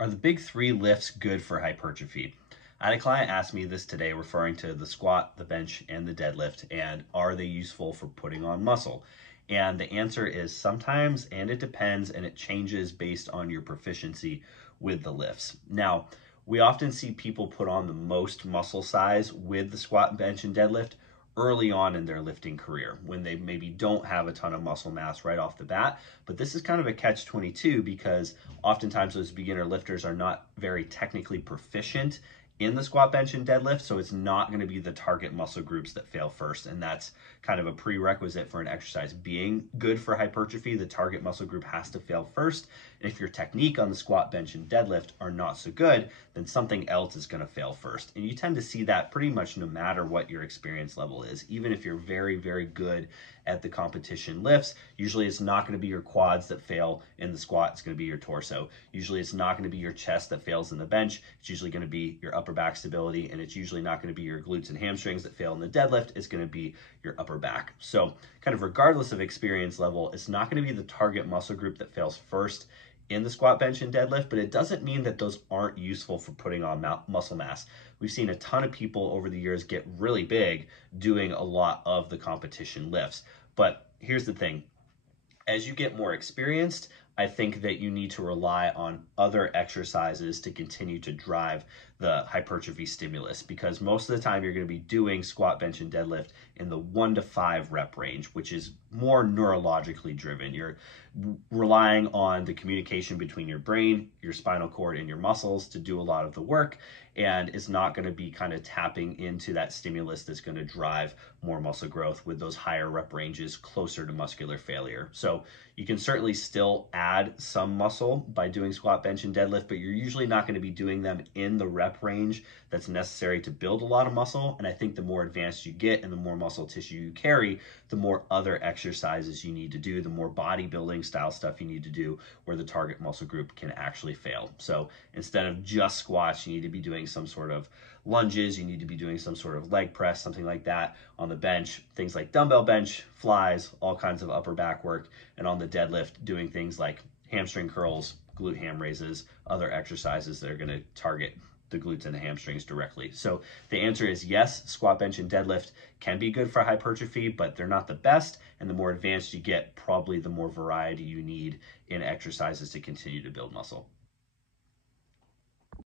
Are the big three lifts good for hypertrophy? I had a client ask me this today, referring to the squat, the bench, and the deadlift, and are they useful for putting on muscle? And the answer is sometimes, and it depends, and it changes based on your proficiency with the lifts. Now, we often see people put on the most muscle size with the squat, bench, and deadlift early on in their lifting career when they maybe don't have a ton of muscle mass right off the bat. But this is kind of a catch-22 because oftentimes those beginner lifters are not very technically proficient in the squat, bench, and deadlift, so it's not going to be the target muscle groups that fail first, and that's kind of a prerequisite for an exercise being good for hypertrophy. The target muscle group has to fail first, and if your technique on the squat, bench, and deadlift are not so good, then something else is going to fail first. And you tend to see that pretty much no matter what your experience level is. Even if you're very, very good at the competition lifts, usually it's not going to be your quads that fail in the squat, it's going to be your torso. Usually it's not going to be your chest that fails in the bench, it's usually going to be your upper back stability, and it's usually not going to be your glutes and hamstrings that fail in the deadlift, it's going to be your upper back. So kind of regardless of experience level, it's not going to be the target muscle group that fails first in the squat, bench, and deadlift, but it doesn't mean that those aren't useful for putting on muscle mass. We've seen a ton of people over the years get really big doing a lot of the competition lifts. But here's the thing, as you get more experienced, I think that you need to rely on other exercises to continue to drive the hypertrophy stimulus, because most of the time you're going to be doing squat, bench, and deadlift in the 1 to 5 rep range, which is more neurologically driven. You're relying on the communication between your brain, your spinal cord, and your muscles to do a lot of the work, and it's not going to be kind of tapping into that stimulus that's going to drive more muscle growth with those higher rep ranges closer to muscular failure. So you can certainly still add some muscle by doing squat, bench, and deadlift, but you're usually not going to be doing them in the rep range that's necessary to build a lot of muscle. And I think the more advanced you get and the more muscle tissue you carry, the more other exercises you need to do, the more bodybuilding style stuff you need to do where the target muscle group can actually fail. So instead of just squats, you need to be doing some sort of lunges, you need to be doing some sort of leg press, something like that. On the bench, things like dumbbell bench, flies, all kinds of upper back work. And on the deadlift, doing things like hamstring curls, glute ham raises, other exercises that are going to target the glutes and the hamstrings directly. So the answer is yes, squat, bench, and deadlift can be good for hypertrophy, but they're not the best. And the more advanced you get, probably the more variety you need in exercises to continue to build muscle.